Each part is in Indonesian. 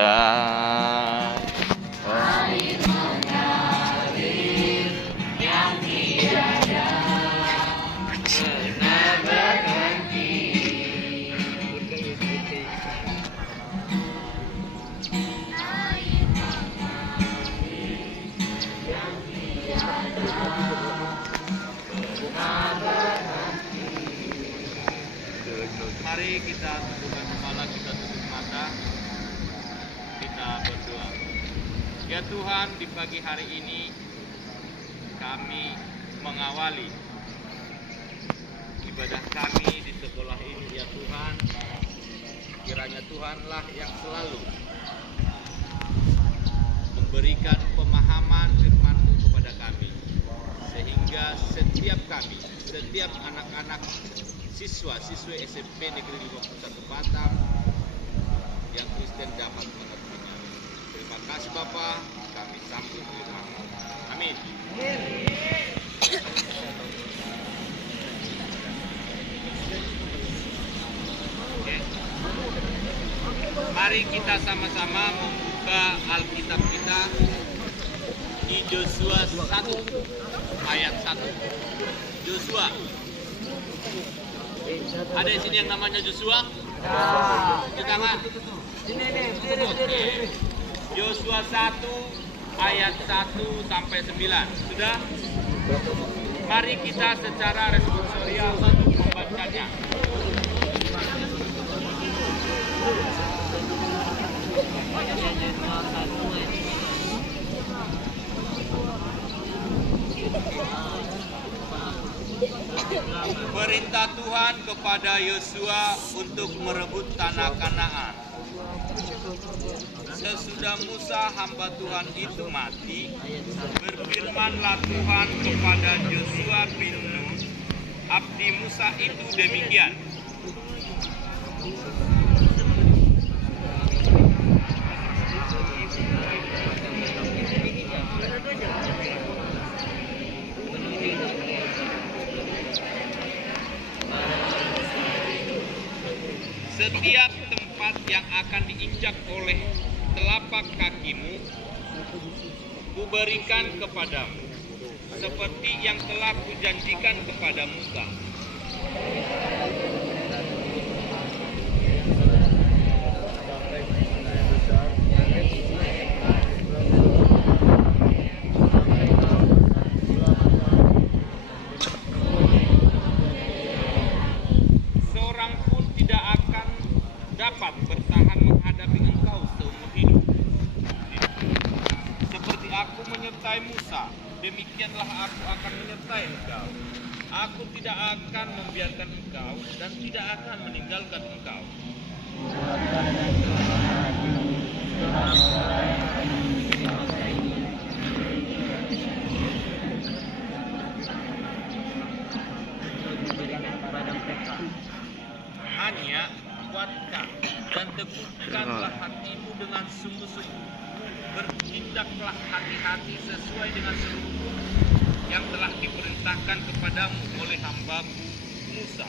dan air mengalir yang tiada pernah berhenti. Air mengalir yang tiada pernah berhenti. Mari kita tundukkan kepala, kita tutup mata, kita berdoa. Ya Tuhan, di pagi hari ini kami mengawali ibadah kami di sekolah ini. Ya Tuhan, kiranya Tuhanlah yang selalu memberikan pemahaman firman-Mu kepada kami, sehingga setiap kami, setiap anak-anak siswa-siswi SMP Negeri 51 Batam yang Kristen dapat mengertinya. Terima kasih Bapa, kami sambut firman-Mu. Amin. Oke. Mari kita sama-sama membuka Alkitab kita di Yosua 1 ayat 1. Yosua. Ada di sini yang namanya Yosua? Di tangan. Oke. Yosua 1 ayat 1 sampai 9. Sudah? Mari kita secara responsorial untuk membacanya. Perintah Tuhan kepada Yosua untuk merebut tanah Kanaan. Sesudah Musa hamba Tuhan itu mati, berfirmanlah Tuhan kepada Yosua bin Nun, abdi Musa itu demikian. Setiap tempat yang akan diinjak oleh telapak kakimu, kuberikan kepadamu, seperti yang telah kujanjikan kepada Musa. Seorang pun tidak akan dapat bertahan menghadapi engkau seumur hidup. Seperti aku menyertai Musa, demikianlah aku akan menyertai engkau. Aku tidak akan membiarkan engkau dan tidak akan meninggalkan engkau. Hanya kuatkan dan teguhkanlah hatimu dengan sungguh-sungguh. Bertindaklah hati-hati sesuai dengan seluruh yang telah diperintahkan kepadamu oleh hamba-Mu Musa.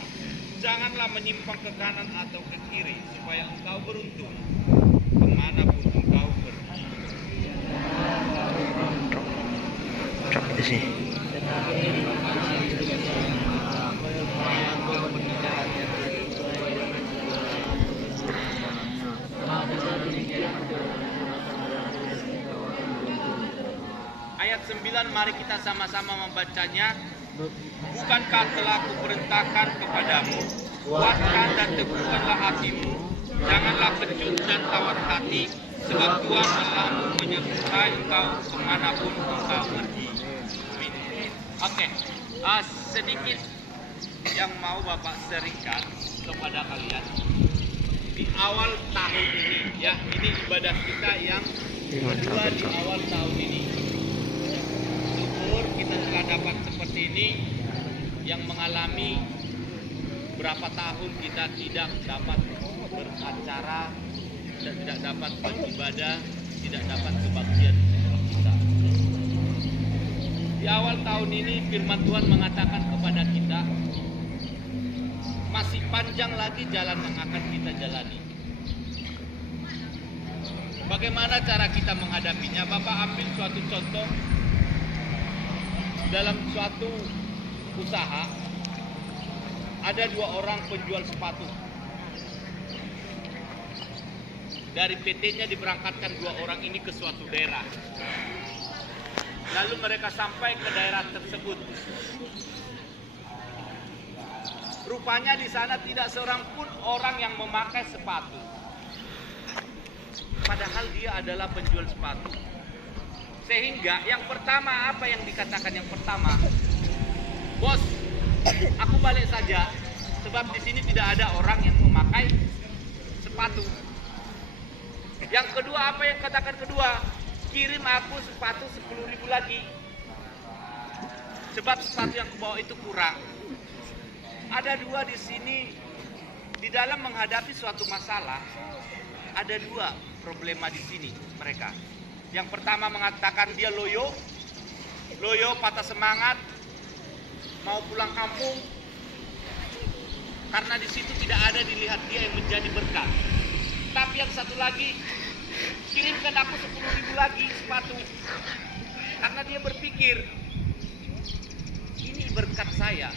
Janganlah menyimpang ke kanan atau ke kiri, supaya engkau beruntung kemanapun engkau pergi. di sini. Ayat 9, mari kita sama-sama membacanya. Bukankah telah kuperintahkan kepadamu, kuatkan dan teguhkanlah hatimu, janganlah kecut dan tawar hati, sebab Tuhan Allahmu menyertai engkau kemanapun engkau pergi. Amin. Oke, sedikit yang mau Bapak sharingkan kepada kalian. Di awal tahun ini, ya, ini ibadah kita yang kedua di awal tahun ini. Syukur kita telah dapat seperti ini, yang mengalami berapa tahun kita tidak dapat beracara, tidak dapat beribadah, tidak dapat kebaktian sekolah kita. Di awal tahun ini firman Tuhan mengatakan kepada kita, masih panjang lagi jalan yang akan kita jalani. Bagaimana cara kita menghadapinya? Bapak ambil suatu contoh dalam suatu usaha. Ada 2 orang penjual sepatu. Dari PT-nya diberangkatkan 2 orang ini ke suatu daerah. Lalu mereka sampai ke daerah tersebut. Rupanya di sana tidak seorang pun orang yang memakai sepatu. Padahal dia adalah penjual sepatu. Sehingga yang pertama, apa yang dikatakan yang pertama? Bos, aku balik saja. Sebab di sini tidak ada orang yang memakai sepatu. Yang kedua, apa yang katakan kedua? Kirim aku sepatu 10.000 lagi. Sebab sepatu yang kubawa itu kurang. Ada 2 di sini, di dalam menghadapi suatu masalah, ada 2 problema di sini mereka. Yang pertama mengatakan dia loyo, patah semangat, mau pulang kampung, karena di situ tidak ada dilihat dia yang menjadi berkah. Tapi yang satu lagi, kirimkan aku 10.000 lagi sepatu, karena dia berpikir ini berkat saya.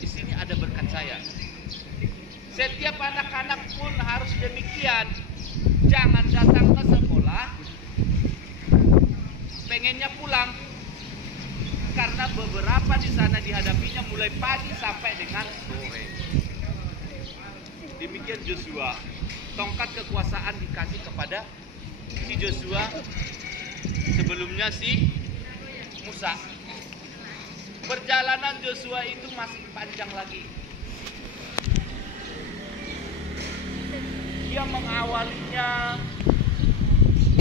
Di sini ada berkat saya. Setiap anak-anak pun harus demikian. Jangan datang ke sekolah pengennya pulang, karena beberapa di sana dihadapinya mulai pagi sampai dengan sore. Demikian Joshua. Tongkat kekuasaan dikasih kepada si Joshua, sebelumnya si Musa. Perjalanan Joshua itu masih panjang lagi. Dia mengawalinya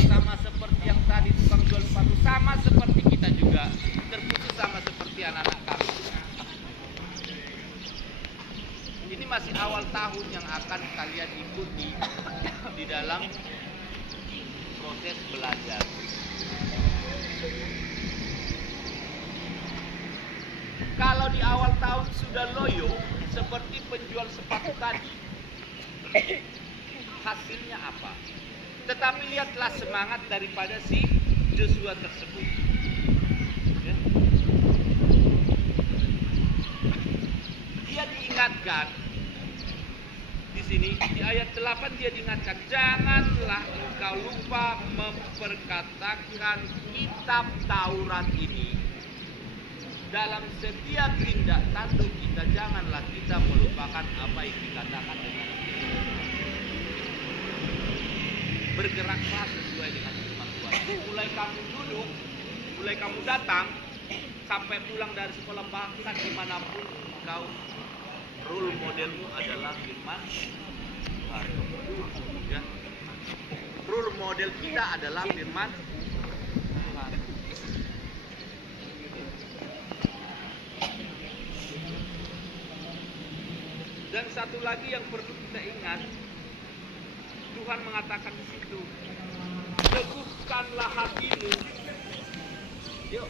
sama seperti yang tadi tukang jual sepatu, sama seperti kita juga, terkhusus sama seperti anak-anak kami. Ini masih awal tahun yang akan kalian ikuti di dalam proses belajar. Kalau di awal tahun sudah loyo seperti penjual sepatu tadi, hasilnya apa? Tetapi lihatlah semangat daripada si Joshua tersebut. Ya. Dia diingatkan di sini di ayat 8, dia diingatkan, janganlah engkau lupa memperkatakan kitab Taurat ini dalam setiap tindak tanduk kita. Janganlah kita melupakan apa yang dikatakan dengan bergeraklah sesuai dengan firman Tuhan. Mulai kamu duduk, mulai kamu datang, sampai pulang dari sekolah, bahkan dimanapun kau, role modelmu adalah firman Tuhan. Ya. Role model kita adalah firman Tuhan. Dan satu lagi yang perlu kita ingat, Tuhan mengatakan di situ, teguhkanlah hatimu. Yuk,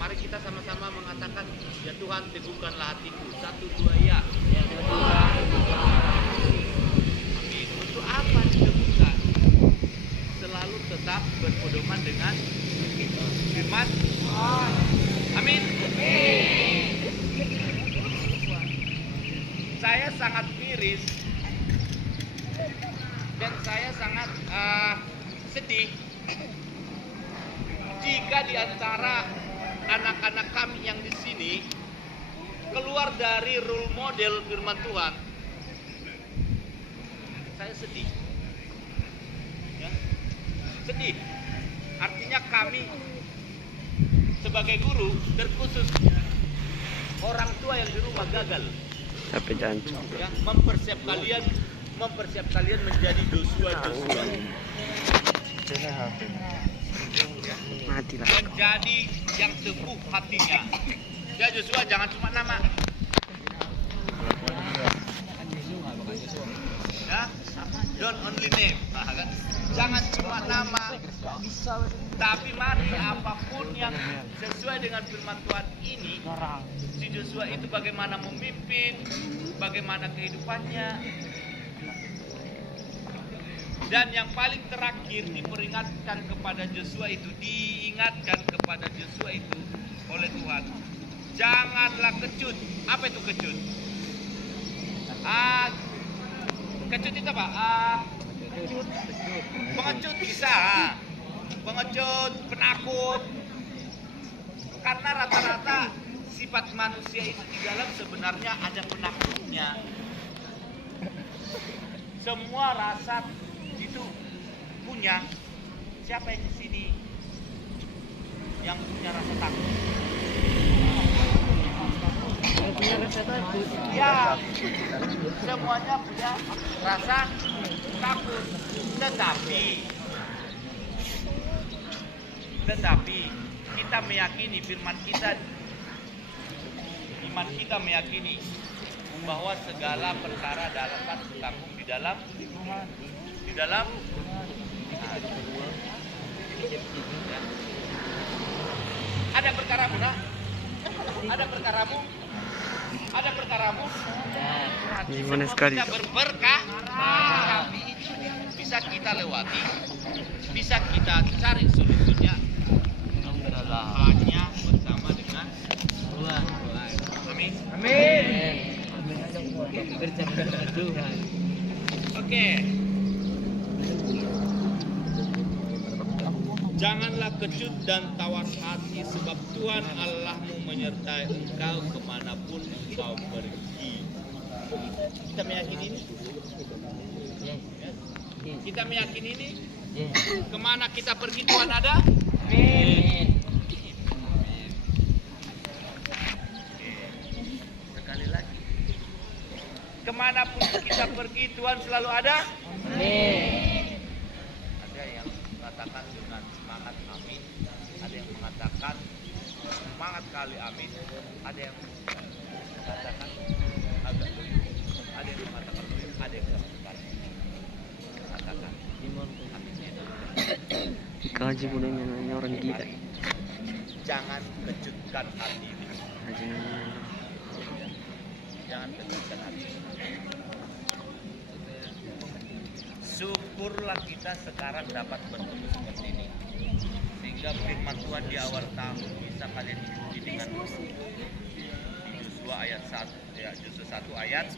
mari kita sama-sama mengatakan, ya Tuhan, teguhkanlah hatiku. 1, 2, ya. Ya Tuhan, amin. Untuk apa diteguhkan? Selalu tetap berpedoman dengan firman. Amin. Saya sangat miris dan saya sangat sedih jika di antara anak-anak kami yang di sini keluar dari role model firman Tuhan. Saya sedih. Ya. Sedih. Artinya kami sebagai guru, terkhusus orang tua yang di rumah gagal. Tapi jangan Ya, mempersiap kalian menjadi Joshua. mati lah. Menjadi yang teguh hatinya. Ya Joshua, jangan cuma nama. Ya, don't only name. Nah, kan? Jangan cuma nama. Tapi mari apapun yang sesuai dengan firman Tuhan ini, si Joshua itu bagaimana memimpin, bagaimana kehidupannya. Dan yang paling terakhir diingatkan kepada Joshua itu oleh Tuhan. Janganlah kecut. Apa itu kecut? Kecut itu apa? Pengecut bisa. Pengecut, penakut. Karena rata-rata sifat manusia itu di dalam sebenarnya ada penakutnya. Semua rasa itu punya. Siapa yang di sini yang punya rasa takut? Punya rasa takut. Ya, semuanya punya rasa takut. Tetapi kita meyakini firman kita, iman kita meyakini bahwa segala perkara dapat terkandung di dalam ada perkaramu, nak? Ada perkaramu. Gimana sekali? Kita berberkah, tapi itu bisa kita lewati, bisa kita cari solusinya hanya bersama dengan Tuhan. Amin. Bersama Tuhan. Oke. Janganlah kecut dan tawar hati, sebab Tuhan Allahmu menyertai engkau kemanapun engkau pergi. Kita meyakini ini? Kita meyakini ini? Kemana kita pergi Tuhan ada? Amin. Sekali lagi. Kemanapun kita pergi Tuhan selalu ada? Amin. Ada yang mengatakan dengan semangat amin, ada yang mengatakan semangat kali amin, ada yang mengatakan agak loyo, ada yang mengatakan loyo, ada yang mengatakan aminnya. Kaji budanya orang gila. Jangan kejutkan hati. Jangan kejutkan hati. Syukurlah kita sekarang dapat bertemu seperti ini, sehingga firman Tuhan di awal tahun bisa kalian ikuti dengan Yosua ayat 1, ya, Yosua 1 ayat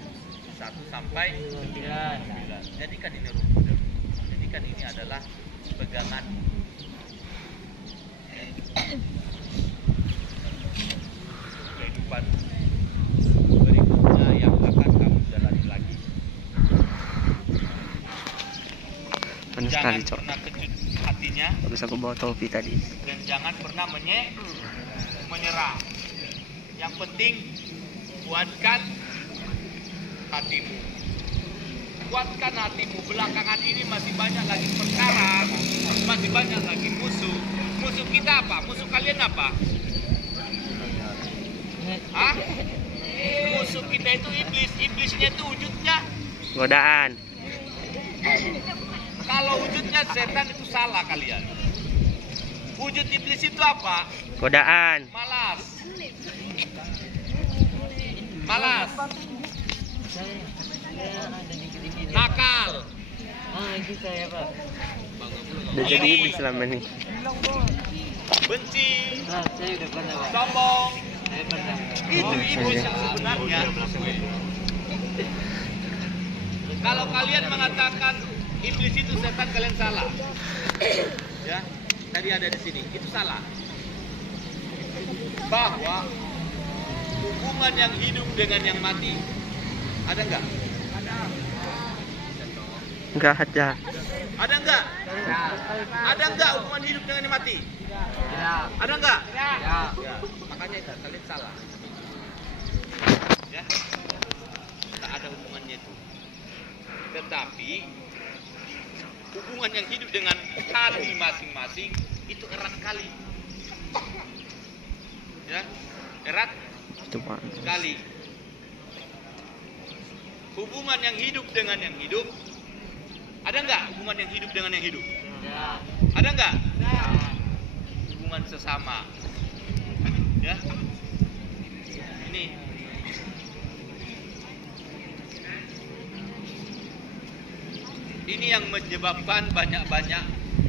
1 sampai 9. Jadikan ini rukun, jadikan ini adalah pegangan kehidupan berikutnya yang akan kamu jalani lagi. Panas Jangan sekali, Cok. pernah kecut hatinya, Habis aku bawa topi tadi. dan jangan pernah menyerah. Yang penting kuatkan hatimu. Kuatkan hatimu. Belakangan ini masih banyak lagi perkara, masih banyak lagi musuh. Musuh kita apa? Musuh kalian apa? Hah? Musuh kita itu iblis. Iblisnya itu wujudnya. Godaan. Kalau wujudnya setan itu salah kalian. Wujud iblis itu apa? Godaan. Malas. Malas. Nakal. Itu saya, Pak. Udah jadi iblis selama ini. Benci. Saya udah pernah, Pak. Sombong. Saya pernah. Itu iblis yang sebenarnya. Kalau kalian mengatakan iblis itu setan, kalian salah. Ya, tadi ada di sini. Itu salah. Bahwa hubungan yang hidup dengan yang mati ada enggak? Enggak ada. Ada enggak? Ada enggak hubungan hidup dengan yang mati? Ada enggak? Ya. Makanya itu kalian salah. Ya. Tak ada hubungannya itu. Tetapi hubungan yang hidup dengan hati masing-masing itu erat sekali. Ya, erat Itu Pak. sekali. Hubungan yang hidup dengan yang hidup. Ada enggak hubungan yang hidup dengan yang hidup? Ada enggak? Hubungan sesama. Ya. Ini Ini yang menyebabkan banyak-banyak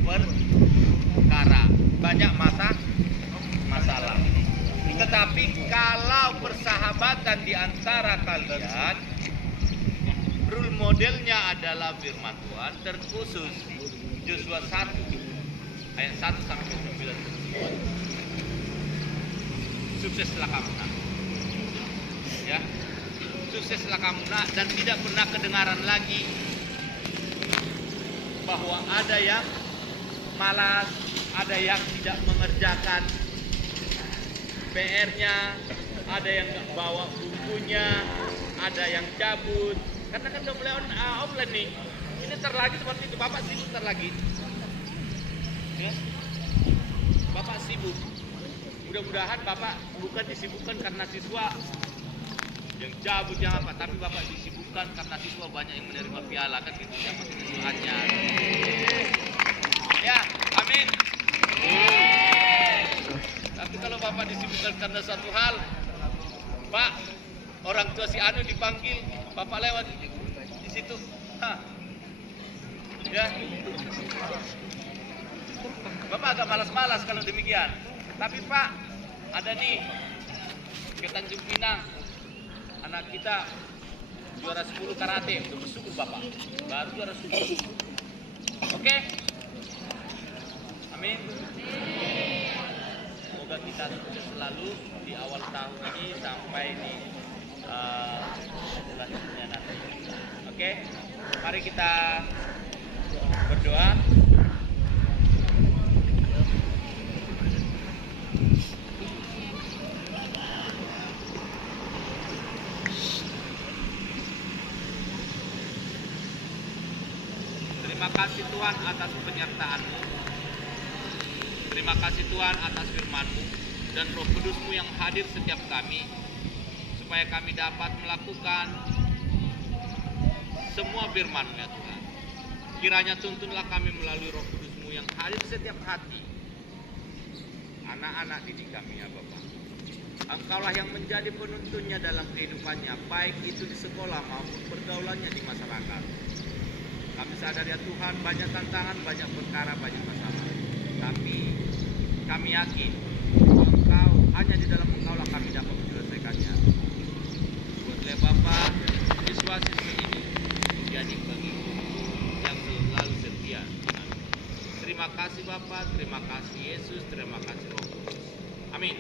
perkara, banyak masalah. Tetapi kalau persahabatan di antara kalian, role modelnya adalah firman Tuhan, terkhusus Yosua 1 ayat 1 sampai 9. Sukseslah kamu nak. Ya. Sukseslah kamu nak, dan tidak pernah kedengaran lagi bahwa ada yang malas, ada yang tidak mengerjakan PR-nya, ada yang nggak bawa bukunya, ada yang cabut. Karena kan udah mulai offline nih. Ini ntar lagi seperti itu, Bapak sibuk ntar lagi. Ya. Bapak sibuk. Mudah-mudahan Bapak bukan disibukkan karena siswa yang cabut yang apa, tapi Bapak disibukkan karena siswa banyak yang menerima piala, kan gitu ya Tuhannya. Ya, amin. Tapi kalau Bapak disibukkan karena satu hal, Pak, orang tua si Anu dipanggil, Bapak lewat di situ. Ya. Bapak agak malas-malas kalau demikian. Tapi Pak, ada nih ke Tanjung Pinang, anak kita juara 10 karate, udah bersyukur Bapak, baru juara 10. Oke? Amin. Semoga kita sukses selalu di awal tahun ini sampai di selanjutnya nanti. Oke? Mari kita berdoa. Terima kasih Tuhan atas penyertaan-Mu. Terima kasih Tuhan atas firman-Mu dan Roh Kudus-Mu yang hadir setiap kami, supaya kami dapat melakukan semua firman-Mu ya Tuhan. Kiranya tuntunlah kami melalui Roh Kudus-Mu yang hadir setiap hati anak-anak didik kami ya Bapak. Engkaulah yang menjadi penuntunnya dalam kehidupannya, baik itu di sekolah maupun pergaulannya di masyarakat. Kami sadar ya Tuhan, banyak tantangan, banyak perkara, banyak masalah. Tapi kami yakin Engkau, hanya di dalam Engkaulah kami dapat menyelesaikannya. Buatlah Bapak siswa-siswi ini menjadi pengikut yang selalu setia. Terima kasih Bapak, terima kasih Yesus, terima kasih Roh Kudus. Amin.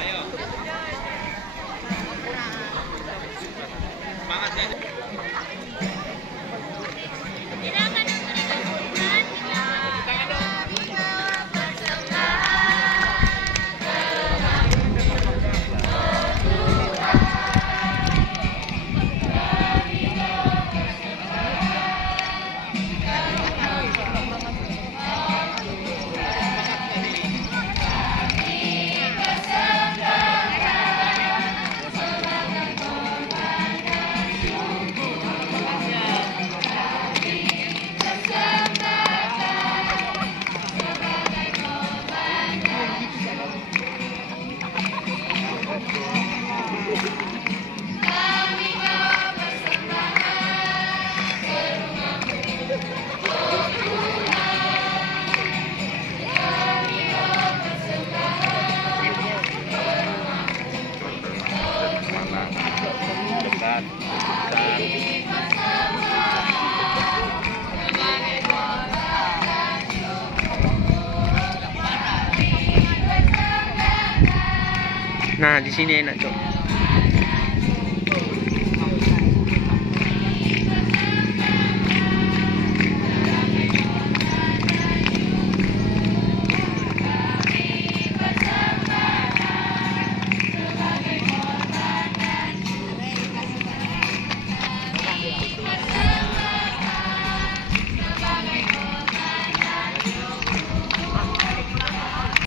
Ayo. Semangat ya. Nah, di sini enak, Cok.